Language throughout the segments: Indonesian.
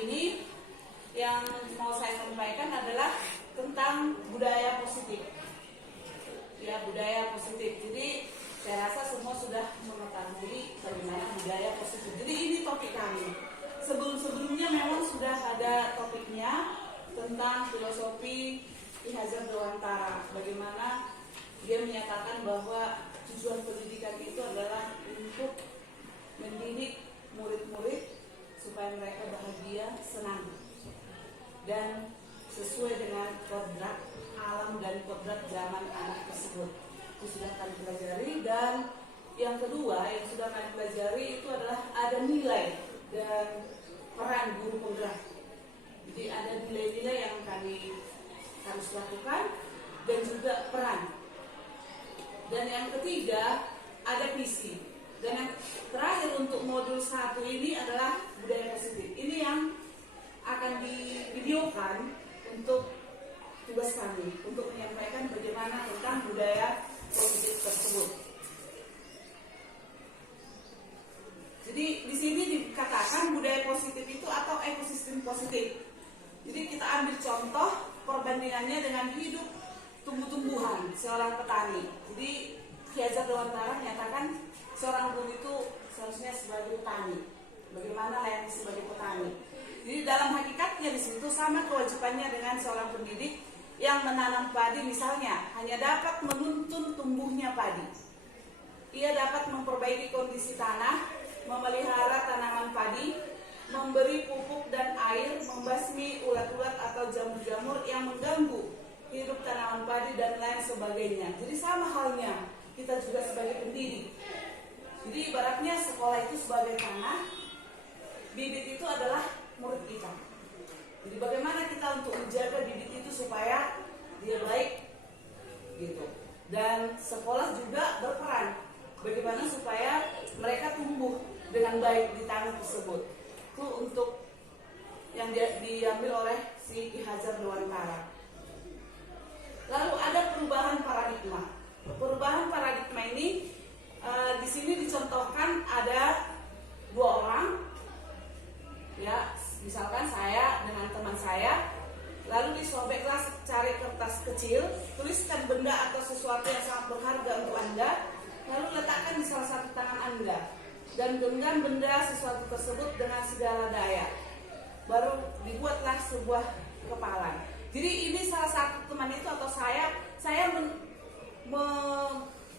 ini yang mau saya sampaikan adalah tentang budaya positif. Ya, budaya positif. Jadi saya rasa semua sudah mengetahui bagaimana budaya positif. Jadi ini topik kami. Sebelum-sebelumnya memang sudah ada topiknya tentang filosofi Ki Hajar Dewantara. Bagaimana dia menyatakan bahwa tujuan pendidikan itu adalah untuk mendidik murid-murid supaya mereka bahagia, senang, dan sesuai dengan kodrat alam dan kodrat zaman anak tersebut. Itu sudah kami pelajari. Dan yang kedua yang sudah kami pelajari itu adalah ada nilai dan peran guru penggerak. Jadi ada nilai-nilai yang kami harus lakukan dan juga peran. Dan yang ketiga ada visi. Dan yang terakhir untuk modul 1 ini adalah budaya positif. Ini yang akan divideokan untuk tugas kami untuk menyampaikan bagaimana tentang budaya positif tersebut. Jadi di sini dikatakan budaya positif itu atau ekosistem positif. Jadi kita ambil contoh perbandingannya dengan hidup tumbuh-tumbuhan seorang petani. Jadi Ki Hajar Dewantara menyatakan seorang guru itu seharusnya sebagai petani. Bagaimana layaknya sebagai petani. Jadi dalam hakikatnya di situ sama kewajibannya dengan seorang pendidik yang menanam padi misalnya hanya dapat menuntun tumbuhnya padi. Ia dapat memperbaiki kondisi tanah, memelihara tanaman padi, memberi pupuk dan air, membasmi ulat-ulat atau jamur-jamur yang mengganggu hidup tanaman padi dan lain sebagainya. Jadi sama halnya kita juga sebagai pendidik. Jadi ibaratnya sekolah itu sebagai tanah, bibit itu adalah murid kita. Jadi bagaimana kita untuk menjaga bibit itu supaya dia baik gitu. Dan sekolah juga berperan bagaimana supaya mereka tumbuh dengan baik di tanah tersebut. Itu untuk yang diambil oleh si Ki Hajar Dewantara. Lalu ada perubahan paradigma. Perubahan paradigma ini di sini dicontohkan ada 2 orang. Ya, misalkan saya dengan teman saya, lalu disobeklah cari kertas kecil, tuliskan benda atau sesuatu yang sangat berharga untuk Anda, lalu letakkan di salah satu tangan Anda, dan genggam benda sesuatu tersebut dengan segala daya. Baru dibuatlah sebuah kepalan. Jadi ini salah satu teman itu atau saya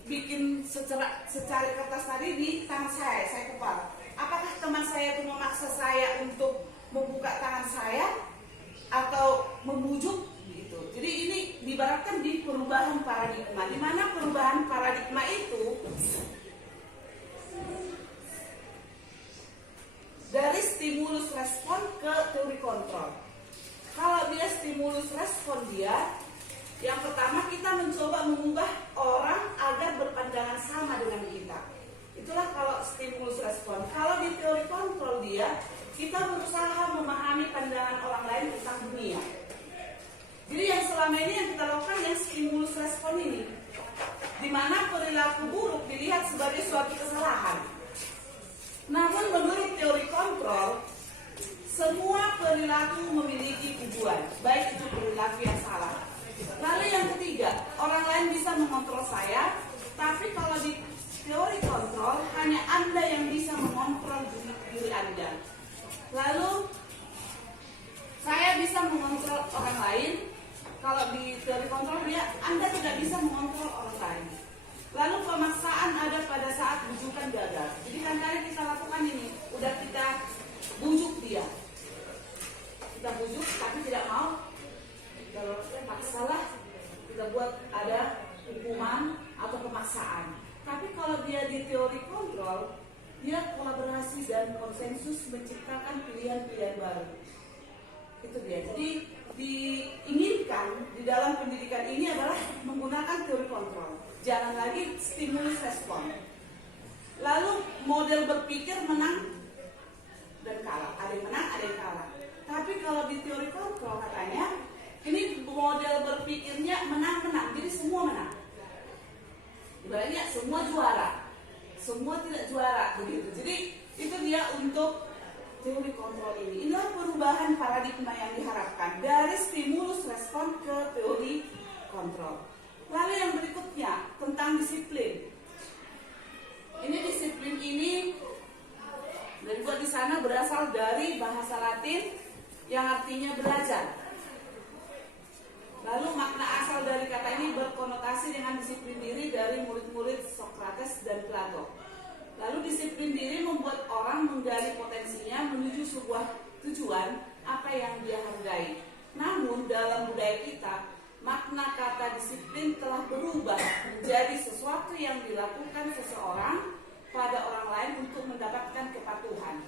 bikin secari kertas tadi di tangan saya kepal. Apakah teman saya itu memaksa saya untuk membuka tangan saya atau membujuk gitu. Jadi ini diibaratkan di perubahan paradigma. Di mana perubahan paradigma itu dari stimulus respon ke teori kontrol. Kalau dia stimulus respon dia, yang pertama kita mencoba mengubah orang agar berpandangan sama dengan kita. Itulah kalau stimulus respon. Kalau di teori kontrol dia, kita berusaha memahami pandangan orang lain tentang dunia. Jadi yang selama ini yang kita lakukan yang stimulus respon ini, di mana perilaku buruk dilihat sebagai suatu kesalahan. Namun menurut teori kontrol, semua perilaku memiliki tujuan, baik itu perilaku yang salah. Lalu yang ketiga, orang lain bisa mengontrol saya, tapi kalau di teori kontrol hanya Anda yang bisa mengontrol diri Anda. Lalu saya bisa mengontrol orang lain. Kalau di teori kontrol dia Anda tidak bisa mengontrol orang lain. Lalu pemaksaan ada pada saat bujukan gagal. Jadi kadang-kadang kita lakukan ini, udah kita bujuk dia, kita bujuk tapi tidak mau. Kalau kita paksalah, kita buat ada hukuman atau pemaksaan. Tapi kalau dia di teori kontrol, dia kolaborasi dan konsensus menciptakan pilihan-pilihan baru. Itu dia. Jadi diinginkan di dalam pendidikan ini adalah menggunakan teori kontrol. Jangan lagi stimulus respon. Lalu model berpikir menang dan kalah. Ada yang menang, ada yang kalah. Tapi kalau di teori kontrol katanya, ini model berpikirnya menang-menang. Jadi semua menang. Ibaratnya semua juara, semua tidak juara begitu. Jadi itu dia untuk teori kontrol ini. Inilah perubahan paradigma yang diharapkan dari stimulus respon ke teori kontrol. Lalu yang berikutnya tentang disiplin. Ini disiplin ini dan buat di sana berasal dari bahasa Latin yang artinya belajar. Lalu makna asal dari kata ini berkonotasi dengan disiplin diri dari murid-murid Socrates dan Plato. Lalu disiplin diri membuat orang menggali potensinya menuju sebuah tujuan apa yang dia hargai. Namun dalam budaya kita, makna kata disiplin telah berubah menjadi sesuatu yang dilakukan seseorang pada orang lain untuk mendapatkan kepatuhan.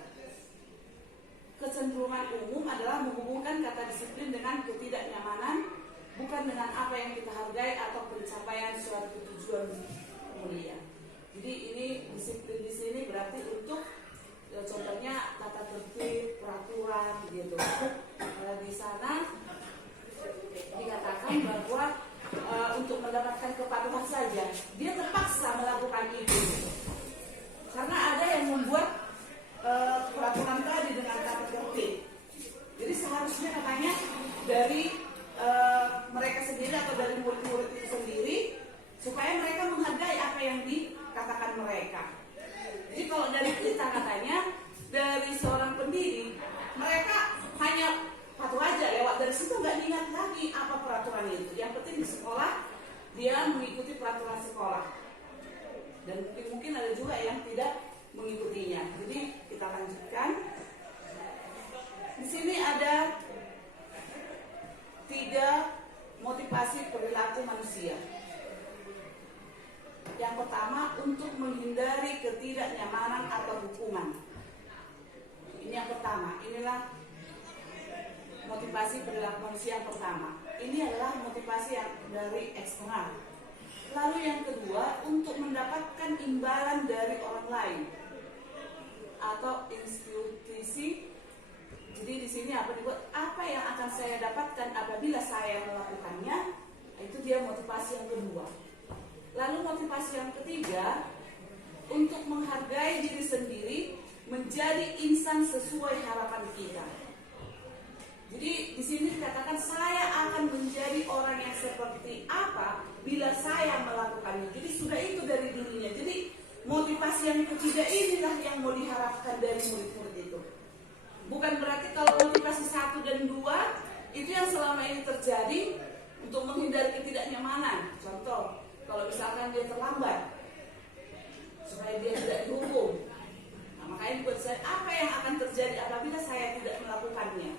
Kecenderungan umum adalah menghubungkan kata disiplin dengan ketidaknyamanan, bukan dengan apa yang kita hargai atau pencapaian suatu tujuan mulia. Jadi ini disiplin di sini berarti untuk contohnya tata tertib, peraturan gitu. Di sana dikatakan bahwa untuk mendapatkan kepatuhan saja dia terpaksa melakukan itu. Karena ada yang membuat peraturan tadi dengan tata tertib. Jadi seharusnya katanya dari mereka sendiri atau dari murid-murid itu sendiri supaya mereka menghargai apa yang dikatakan mereka. Jadi kalau dari kita katanya dari seorang pendiri mereka hanya patuh aja lewat dari situ, nggak diingat lagi apa peraturan itu. Yang penting di sekolah dia mengikuti peraturan sekolah dan mungkin ada juga yang tidak mengikutinya. Jadi kita lanjutkan. Di sini ada 3 motivasi perilaku manusia. Yang pertama, untuk menghindari ketidaknyamanan atau hukuman. Ini yang pertama. Inilah motivasi perilaku manusia yang pertama. Ini adalah motivasi yang dari eksternal. Lalu yang kedua, untuk mendapatkan imbalan dari orang lain atau institusi. Jadi di sini apa dibuat? Apa yang akan saya dapatkan apabila saya melakukannya? Itu dia motivasi yang kedua. Lalu motivasi yang ketiga, untuk menghargai diri sendiri, menjadi insan sesuai harapan kita. Jadi di sini dikatakan saya akan menjadi orang yang seperti apa bila saya melakukannya. Jadi sudah itu dari dirinya. Jadi motivasi yang ketiga inilah yang mau diharapkan dari murid-murid itu. Bukan berarti kalau motivasi 1 dan 2 itu yang selama ini terjadi untuk menghindari ketidaknyamanan. Contoh, kalau misalkan dia terlambat supaya dia tidak dihukum. Nah, makanya buat saya apa yang akan terjadi apabila saya tidak melakukannya?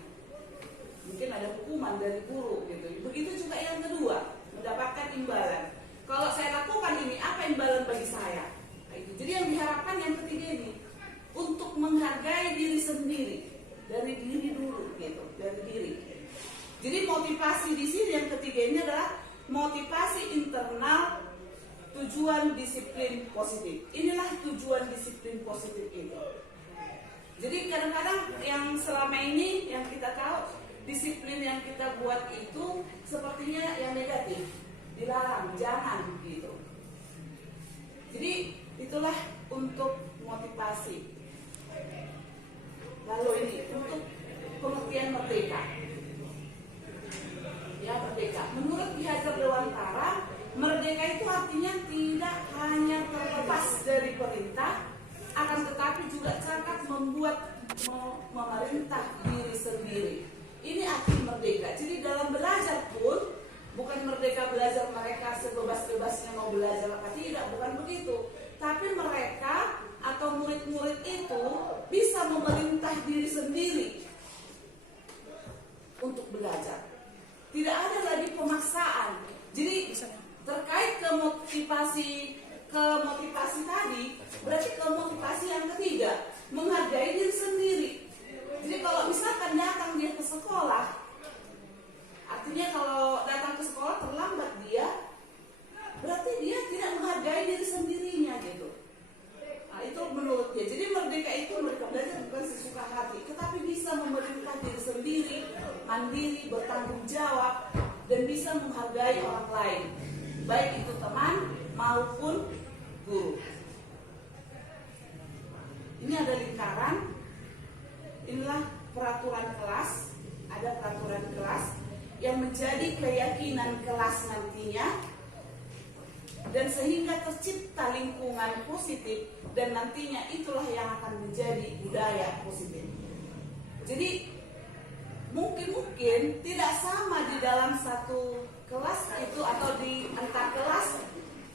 Mungkin ada hukuman dari guru gitu. Begitu juga yang kedua, mendapatkan imbalan. Kalau saya lakukan ini, apa imbalan bagi saya? Nah, itu. Jadi yang diharapkan yang ketiga ini untuk menghargai diri sendiri, dari diri dulu gitu, dari diri. Jadi motivasi di sini yang ketiga ini adalah motivasi internal, tujuan disiplin positif. Inilah tujuan disiplin positif itu. Jadi kadang-kadang yang selama ini yang kita tahu disiplin yang kita buat itu sepertinya yang negatif, dilarang, jangan gitu. Jadi itulah untuk motivasi. Lalu ini untuk pengertian merdeka. Ya, merdeka. Menurut Ki Hajar Dewantara, merdeka itu artinya tidak hanya terlepas dari perintah, akan tetapi juga cakap membuat memerintah diri sendiri. Ini arti merdeka. Jadi dalam belajar pun bukan merdeka belajar mereka sebebas-bebasnya mau belajar apa tidak, bukan begitu. Tapi mereka atau murid-murid itu bisa memerintah diri sendiri untuk belajar. Tidak ada lagi pemaksaan. Jadi terkait ke motivasi tadi, berarti ke motivasi yang ketiga, menghargai diri sendiri. Jadi kalau misalkan datang dia ke sekolah, artinya kalau datang ke sekolah terlambat dia, berarti dia tidak menghargai diri sendirinya gitu. Nah, itu menurut dia. Jadi merdeka itu mereka belajar bukan sesuka hati, tetapi bisa memerintah diri sendiri, mandiri, bertanggung jawab, dan bisa menghargai orang lain, baik itu teman maupun guru. Ini ada lingkaran. inilah peraturan kelas, ada peraturan kelas yang menjadi keyakinan kelas nantinya, dan sehingga tercipta lingkungan positif, dan nantinya itulah yang akan menjadi budaya positif. Jadi mungkin tidak sama di dalam satu kelas itu atau di antar kelas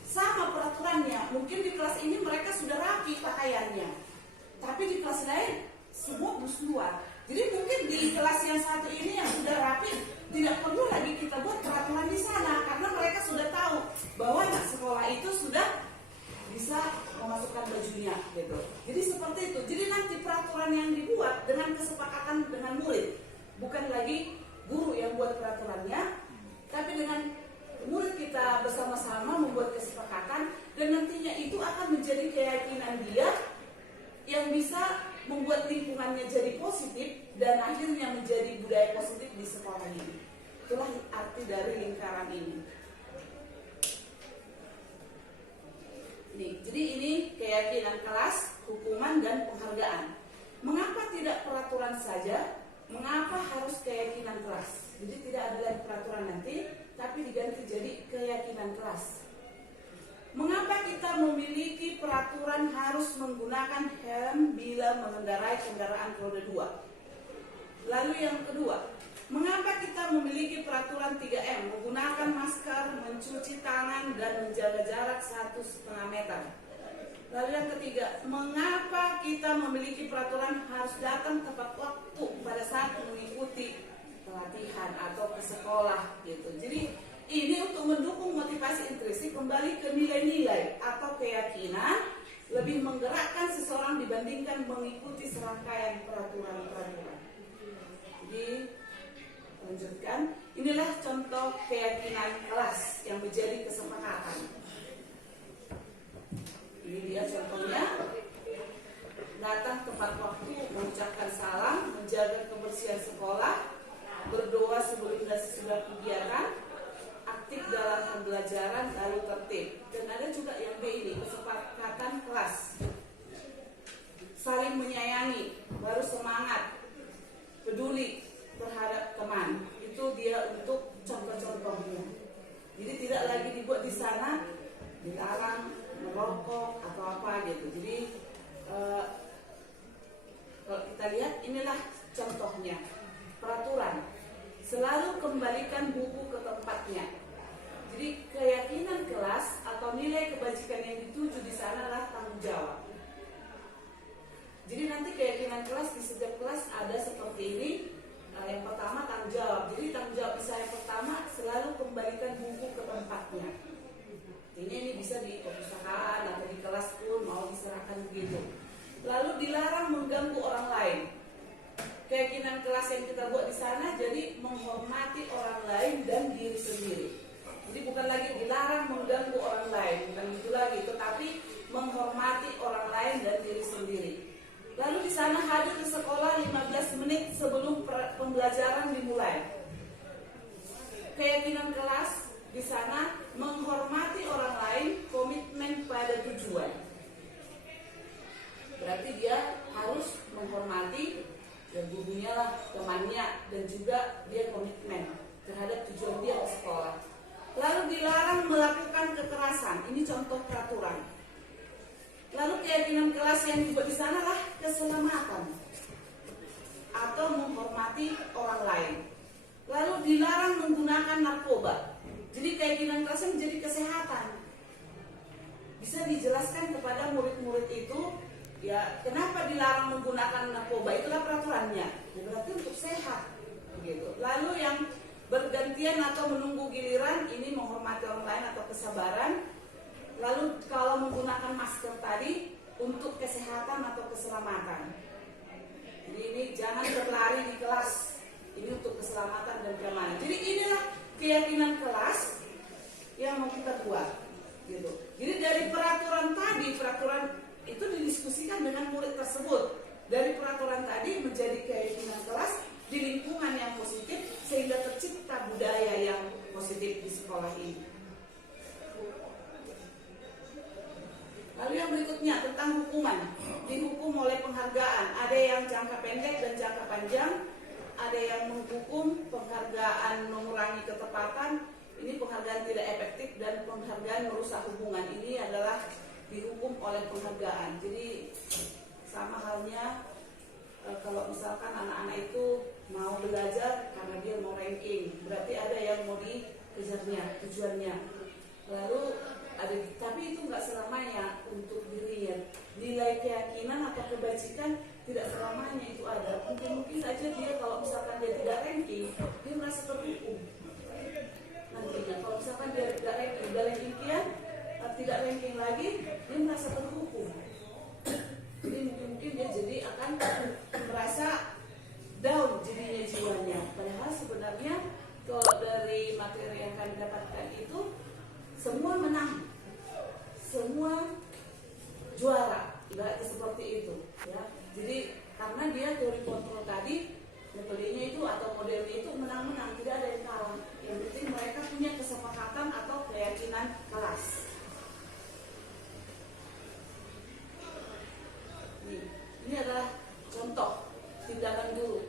sama peraturannya. Mungkin di kelas ini mereka sudah rapi pakaiannya, tapi di kelas lain semua luar. Jadi mungkin di kelas yang satu ini yang sudah rapi, tidak perlu lagi kita buat peraturan di sana, karena mereka sudah tahu bahwa anak sekolah itu sudah bisa memasukkan bajunya gitu. Jadi seperti itu. Jadi nanti peraturan yang dibuat dengan kesepakatan dengan murid, bukan lagi guru yang buat peraturannya, tapi dengan murid kita bersama-sama membuat kesepakatan, dan nantinya itu akan menjadi keyakinan dia yang bisa membuat lingkungannya jadi positif dan akhirnya menjadi budaya positif di sekolah ini. Itulah arti dari lingkaran ini. Jadi ini keyakinan kelas, hukuman, dan penghargaan. Mengapa tidak peraturan saja? Mengapa harus keyakinan kelas? Jadi tidak ada lagi peraturan nanti, tapi diganti jadi keyakinan kelas. Mengapa kita memiliki peraturan harus menggunakan helm bila mengendarai kendaraan roda 2? Lalu yang kedua, mengapa kita memiliki peraturan 3M, menggunakan masker, mencuci tangan, dan menjaga jarak 1,5 meter? Lalu yang ketiga, mengapa kita memiliki peraturan harus datang tepat waktu pada saat mengikuti pelatihan atau ke sekolah gitu. Jadi ini untuk mendukung motivasi intrinsik, kembali ke nilai-nilai atau keyakinan, lebih menggerakkan seseorang dibandingkan mengikuti serangkaian peraturan-peraturan. Jadi lanjutkan, inilah contoh keyakinan kelas yang menjadi kesepakatan. Ini dia contohnya. Datang tepat waktu, mengucapkan salam, menjaga kebersihan sekolah, berdoa sebelum dan sesudah kegiatan, aktif dalam pembelajaran, lalu tertib. Dan ada juga yang B ini, kesepakatan kelas. Saling menyayangi, baru semangat, peduli terhadap teman. Itu dia untuk contoh-contohnya. Jadi tidak lagi dibuat di sana dilarang merokok atau apa gitu. Jadi kalau kita lihat inilah contohnya. Peraturan, selalu kembalikan buku ke tempatnya. Jadi keyakinan kelas atau nilai kebajikan yang dituju di sana adalah tanggung jawab. Jadi nanti keyakinan kelas di setiap kelas ada seperti ini. Yang pertama tanggung jawab. Jadi tanggung jawab bisa yang pertama selalu kembalikan buku ke tempatnya. Ini bisa di perpustakaan atau di kelas pun mau diserahkan begitu. Lalu dilarang mengganggu orang lain. Keyakinan kelas yang kita buat di sana jadi menghormati orang lain dan diri sendiri. Jadi bukan lagi dilarang mengganggu orang lain, bukan itu lagi, tetapi menghormati orang lain dan diri sendiri. Lalu di sana hadir ke sekolah 15 menit sebelum pembelajaran dimulai. Keyakinan kelas di sana menghormati orang lain, komitmen pada tujuan. Berarti dia harus menghormati dan gurunya lah, temannya, dan juga dia komitmen terhadap tujuan dia ke sekolah. Lalu dilarang melakukan kekerasan. Ini contoh peraturan. Lalu keyakinan kelas yang dibuat di sana lah keselamatan atau menghormati orang lain. Lalu dilarang menggunakan narkoba. Jadi keyakinan kelasnya menjadi kesehatan. Bisa dijelaskan kepada murid-murid itu, ya kenapa dilarang menggunakan narkoba? Itulah peraturannya. Ya, berarti untuk sehat. Begitu. Lalu yang bergantian atau menunggu giliran, ini menghormati orang lain atau kesabaran. Lalu kalau menggunakan masker tadi untuk kesehatan atau keselamatan. Jadi ini jangan berlari di kelas. Ini untuk keselamatan dan keamanan. Jadi inilah keyakinan kelas yang mau kita buat. Gitu. Jadi dari peraturan tadi, peraturan itu didiskusikan dengan murid tersebut. Dari peraturan tadi menjadi keyakinan kelas di lingkungan yang positif sehingga tercipta budaya yang positif di sekolah ini. Lalu yang berikutnya tentang hukuman. Dihukum oleh penghargaan. ada yang jangka pendek dan jangka panjang, ada yang menghukum penghargaan mengurangi ketepatan, ini penghargaan tidak efektif, dan penghargaan merusak hubungan, ini adalah dihukum oleh penghargaan. Jadi sama halnya kalau misalkan anak-anak itu mau belajar karena dia mau ranking, berarti ada yang mau dikejarnya, tujuannya. Lalu ada, tapi itu nggak selamanya untuk dirinya. Nilai keyakinan atau kebajikan tidak selamanya itu ada. Mungkin saja dia kalau misalkan dia tidak ranking, dia merasa terhukum. Nantinya kalau misalkan dia tidak ranking, udah ranking kian, tidak ranking lagi, dia merasa terhukum. Jadi mungkin dia jadi akan merasa down jadinya jiwanya. Padahal sebenarnya kalau dari materi yang kami dapatkan itu semua menang, semua juara, ibaratnya seperti itu, ya. Jadi karena dia teori kontrol tadi, metodenya itu atau modelnya itu menang-menang, tidak ada yang kalah. Yang penting mereka punya kesepakatan atau keyakinan kelas. Ini adalah contoh tindakan guru.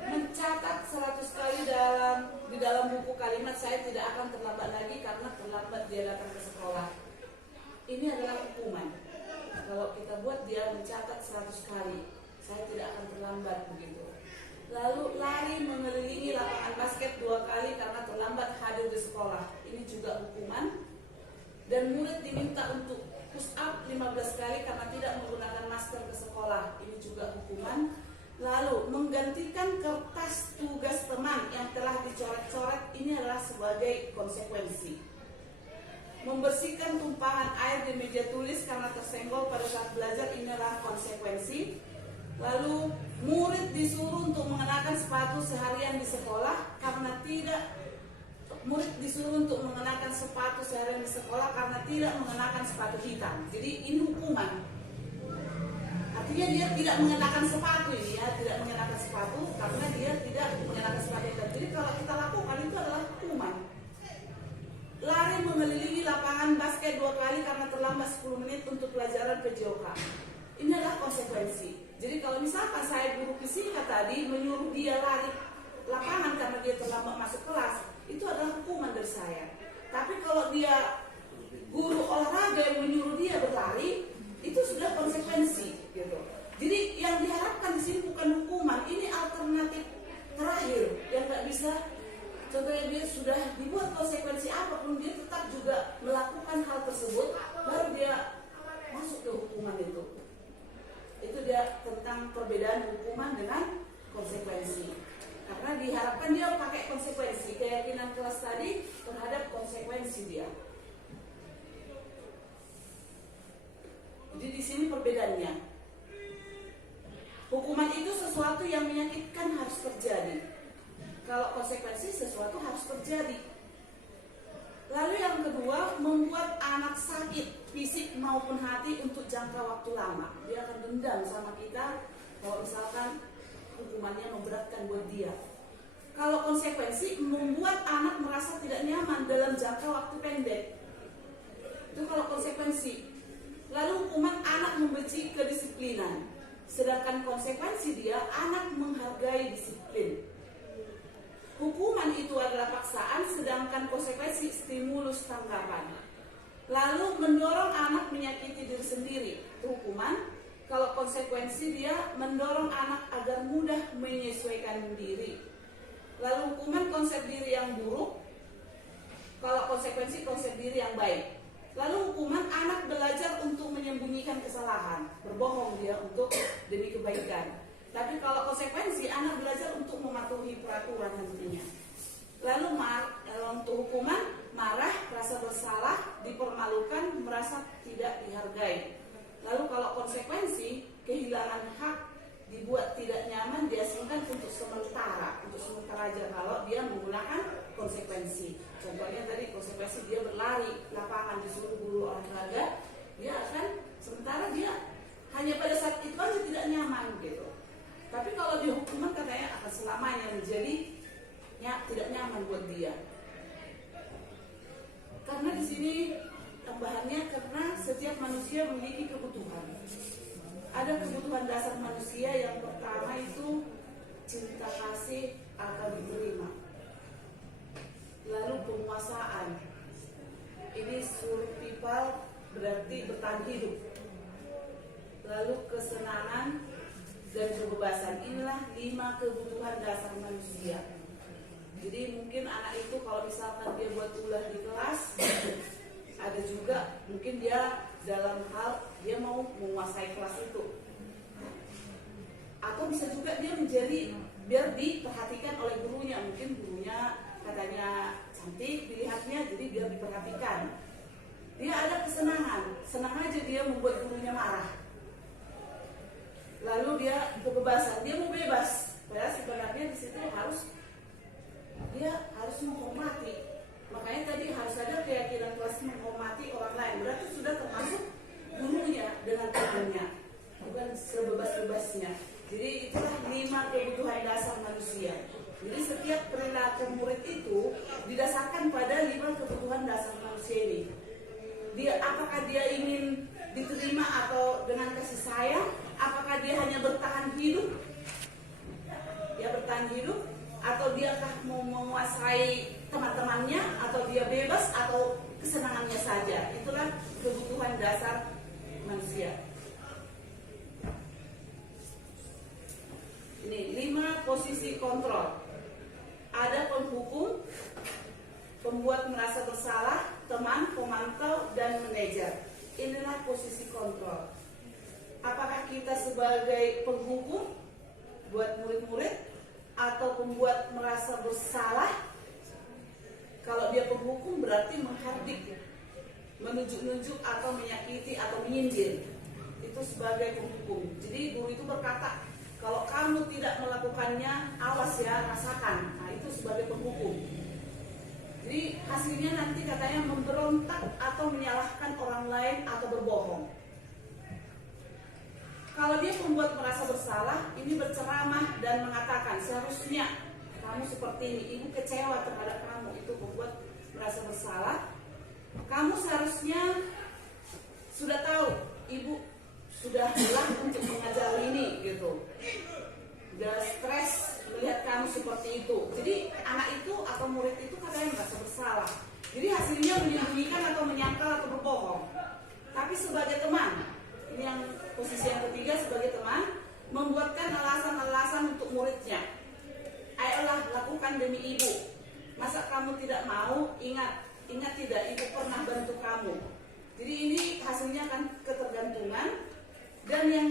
Mencatat 100 kali di dalam buku kalimat saya tidak akan terlambat lagi karena terlambat dia datang ke sekolah. Ini adalah hukuman. Kalau kita buat dia mencatat 100 kali, saya tidak akan terlambat begitu. Lalu lari mengelilingi lapangan basket 2 kali karena terlambat hadir di sekolah. Ini juga hukuman. Dan murid diminta untuk push up 15 kali karena tidak menggunakan masker ke sekolah. Ini juga hukuman. Lalu menggantikan kertas tugas teman yang telah dicoret-coret, ini adalah sebagai konsekuensi. Membersihkan tumpahan air di meja tulis karena tersenggol pada saat belajar, ini adalah konsekuensi. Lalu murid disuruh untuk mengenakan sepatu seharian di sekolah karena tidak mengenakan sepatu hitam. Jadi ini hukuman. Artinya dia tidak mengenakan sepatu ini ya, tidak mengenakan sepatu karena dia tidak mengenakan sepatu hitam. Jadi kalau kita lakukan itu adalah hukuman. Lari mengelilingi lapangan basket 2 kali karena terlambat 10 menit untuk pelajaran PJOK. Ini adalah konsekuensi. Jadi kalau misalkan saya guru fisika tadi menyuruh dia lari lapangan karena dia terlambat masuk kelas, itu adalah hukuman dari saya. Tapi kalau dia guru olahraga yang menyuruh dia berlari, itu sudah konsekuensi, gitu. Jadi yang diharapkan di sini bukan hukuman, ini alternatif terakhir yang nggak bisa. Contohnya dia sudah dibuat konsekuensi apapun, dia tetap juga melakukan hal tersebut, baru dia masuk ke hukuman itu. Itu dia tentang perbedaan hukuman dengan konsekuensi. Karena diharapkan dia pakai konsekuensi, keyakinan kelas tadi terhadap konsekuensi dia. Jadi di sini perbedaannya. Hukuman itu sesuatu yang menyakitkan harus terjadi. Kalau konsekuensi sesuatu harus terjadi. Lalu yang kedua, membuat anak sakit fisik maupun hati untuk jangka waktu lama. Dia akan dendam sama kita kalau misalkan hukumannya memberatkan buat dia. Kalau konsekuensi, membuat anak merasa tidak nyaman dalam jangka waktu pendek. Itu kalau konsekuensi. Lalu hukuman, anak membenci kedisiplinan. Sedangkan konsekuensi dia, anak menghargai disiplin. Hukuman itu adalah paksaan, sedangkan konsekuensi stimulus tanggapan. Lalu mendorong anak menyakiti diri sendiri. Itu hukuman. Kalau konsekuensi dia mendorong anak agar mudah menyesuaikan diri. Lalu hukuman, konsep diri yang buruk. Kalau konsekuensi, konsep diri yang baik. Lalu hukuman, anak belajar untuk menyembunyikan kesalahan, berbohong dia untuk demi kebaikan. Tapi kalau konsekuensi, anak belajar untuk mematuhi peraturan nantinya. Lalu untuk hukuman, marah, rasa bersalah, dipermalukan, merasa tidak dihargai. Lalu kalau konsekuensi, kehilangan hak, dibuat tidak nyaman, diasingkan untuk sementara aja kalau dia menggunakan konsekuensi. Contohnya tadi konsekuensi dia berlari lapangan disuruh guru olahraga, dia akan sementara dia hanya pada saat itu aja tidak nyaman gitu. Tapi kalau di hukuman katanya akan selamanya menjadi tidak nyaman buat dia. Karena di sini tambahannya karena setiap manusia memiliki kebutuhan. Ada kebutuhan dasar manusia yang pertama itu cinta kasih akan diterima. Lalu penguasaan. Ini survival, berarti bertahan hidup. Lalu kesenangan dan kebebasan. Inilah 5 kebutuhan dasar manusia. Jadi mungkin anak itu kalau misalkan dia buat ulah di kelas, ada juga mungkin dia dalam hal dia mau menguasai kelas itu. Atau bisa juga dia menjadi biar diperhatikan oleh gurunya. Mungkin gurunya katanya cantik dilihatnya, jadi biar diperhatikan. Dia ada kesenangan, senang aja dia membuat gurunya marah. Lalu dia kebebasan, dia mau bebas. Padahal sebenarnya di situ dia harus menghormati. Makanya tadi harus ada keyakinan kelas menghormati orang lain. Berarti sudah termasuk gurunya dengan temannya, bukan sebebas-bebasnya. Jadi itulah 5 kebutuhan dasar manusia. Jadi setiap perilaku murid itu didasarkan pada 5 kebutuhan dasar manusia ini. Apakah dia ingin diterima atau dengan kasih sayang? Apakah dia hanya bertahan hidup? Dia bertahan hidup, atau diakah mau menguasai teman-temannya, atau dia bebas, atau kesenangannya saja. Itulah kebutuhan dasar manusia. Ini 5 posisi kontrol. Ada penghukum, pembuat merasa bersalah, teman, pemantau, dan manajer. Inilah posisi kontrol. Apakah kita sebagai penghukum buat murid-murid, atau pembuat merasa bersalah? Kalau dia penghukum berarti menghardik, menunjuk-nunjuk atau menyakiti atau menyindir. Itu sebagai penghukum. Jadi guru itu berkata, kalau kamu tidak melakukannya, awas ya, rasakan. Nah, itu sebagai penghukum. Jadi hasilnya nanti katanya memberontak atau menyalahkan orang lain atau berbohong. Kalau dia membuat merasa bersalah, ini berceramah dan mengatakan seharusnya kamu seperti ini, ibu kecewa terhadap kamu, itu membuat merasa bersalah. Kamu seharusnya sudah tahu, ibu sudah lelah untuk mengajar ini, gitu. Udah stres melihat kamu seperti itu. Jadi anak itu atau murid itu kadang merasa bersalah. Jadi hasilnya menyembunyikan atau menyangkal atau berbohong. Tapi sebagai teman, ini yang posisi yang ketiga, sebagai teman, membuatkan alasan-alasan untuk muridnya. Ayolah, lakukan demi ibu. Masa kamu tidak mau? Ingat tidak, ibu pernah bantu kamu. Jadi ini hasilnya kan ketergantungan. Dan yang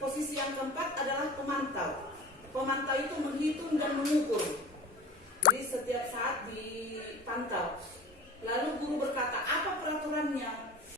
posisi yang keempat adalah pemantau. Pemantau itu menghitung dan mengukur